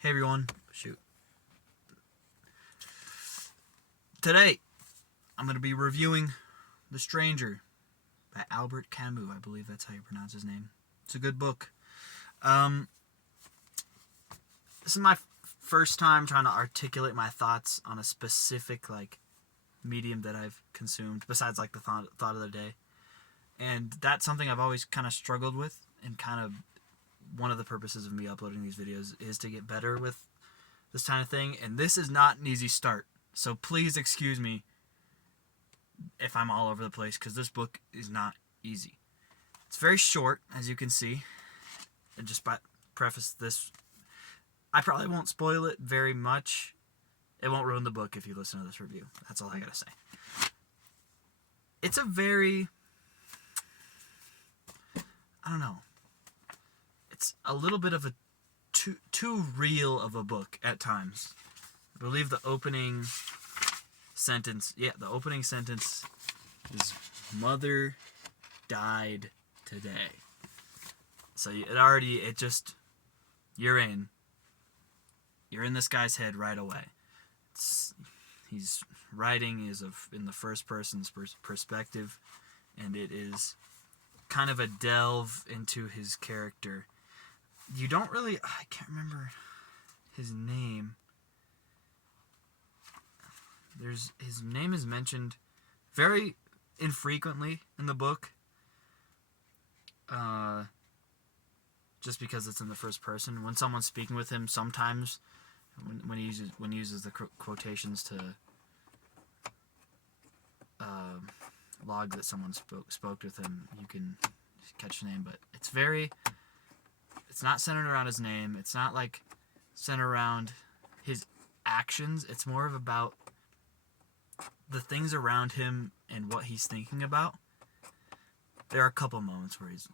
Hey everyone. Shoot. Today, I'm going to be reviewing The Stranger by Albert Camus. I believe that's how you pronounce his name. It's a good book. This is my first time trying to articulate my thoughts on a specific, medium that I've consumed, besides, the thought of the day. And that's something I've always kind of struggled with, and kind of one of the purposes of me uploading these videos is to get better with this kind of thing, and this is not an easy start. So please excuse me if I'm all over the place, because this book is not easy. It's very short, as you can see. And just by preface this, I probably won't spoil it very much. It won't ruin the book if you listen to this review. That's all I gotta say. It's a very, I don't know. It's a little bit of a too real of a book at times. I believe the opening sentence is "Mother died today." So you're in this guy's head right away. He's writing in the first person's perspective, and it is kind of a delve into his character. You don't really, I can't remember his name. His name is mentioned very infrequently in the book. Just because it's in the first person. When someone's speaking with him, sometimes when he uses the quotations to log that someone spoke with him, you can catch the name. But it's not centered around his name. It's not centered around his actions. It's more of about the things around him and what he's thinking about. There are a couple moments where it's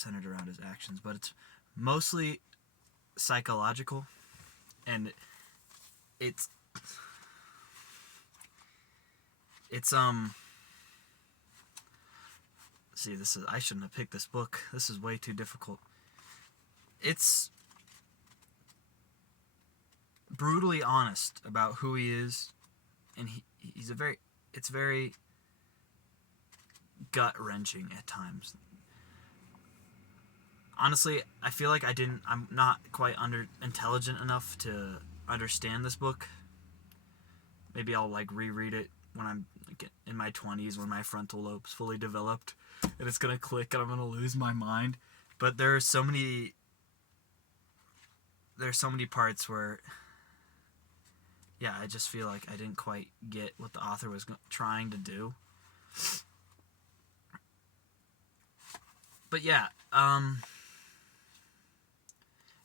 centered around his actions, but it's mostly psychological, and it's see, I shouldn't have picked this book. This is way too difficult. It's brutally honest about who he is, and it's very gut-wrenching at times. Honestly, I feel like I'm not quite intelligent enough to understand this book. Maybe I'll reread it when I'm in my 20s, when my frontal lobe's fully developed, and it's gonna click and I'm gonna lose my mind. But there's so many parts where, yeah, I just feel like I didn't quite get what the author was trying to do. But yeah,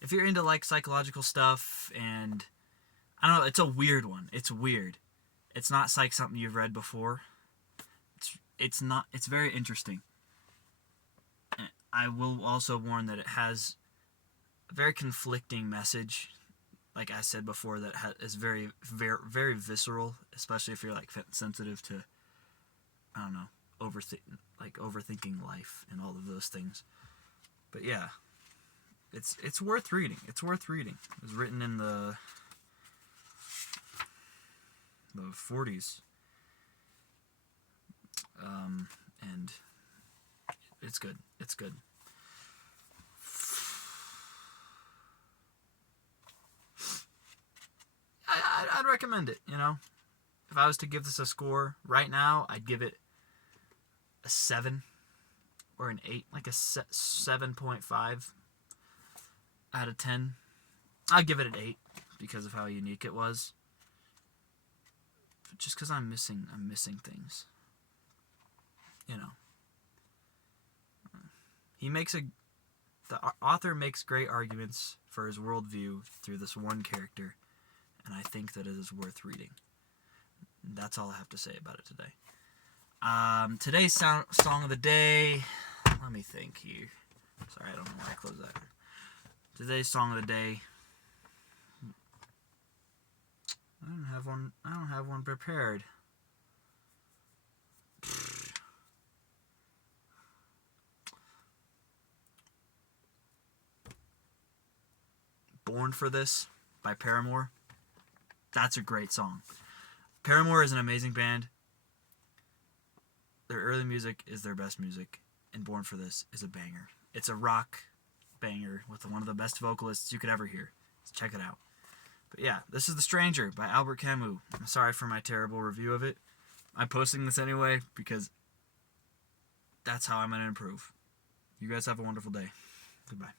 if you're into psychological stuff, and I don't know, it's a weird one. It's weird. It's not something you've read before. It's very interesting. I will also warn that it has a very conflicting message. Like I said before, that is very, very, very visceral, especially if you're sensitive to, I don't know, overthinking life and all of those things. But yeah, it's worth reading. It's worth reading. It was written in the 40s, and it's good. It's good. I'd recommend it. If I was to give this a score right now, I'd give it a 7 or an 8, like a 7.5 out of 10. I'd give it an 8 because of how unique it was. But just because I'm missing things. The author makes great arguments for his worldview through this one character, and I think that it is worth reading. That's all I have to say about it today. Today's song of the day. Let me think here. Sorry, I don't know why I closed that. Today's song of the day. I don't have one prepared. Born for This by Paramore. That's a great song. Paramore is an amazing band. Their early music is their best music, and Born for This is a banger. It's a rock banger with one of the best vocalists you could ever hear. So check it out. But yeah, this is The Stranger by Albert Camus. I'm sorry for my terrible review of it. I'm posting this anyway because that's how I'm going to improve. You guys have a wonderful day. Goodbye.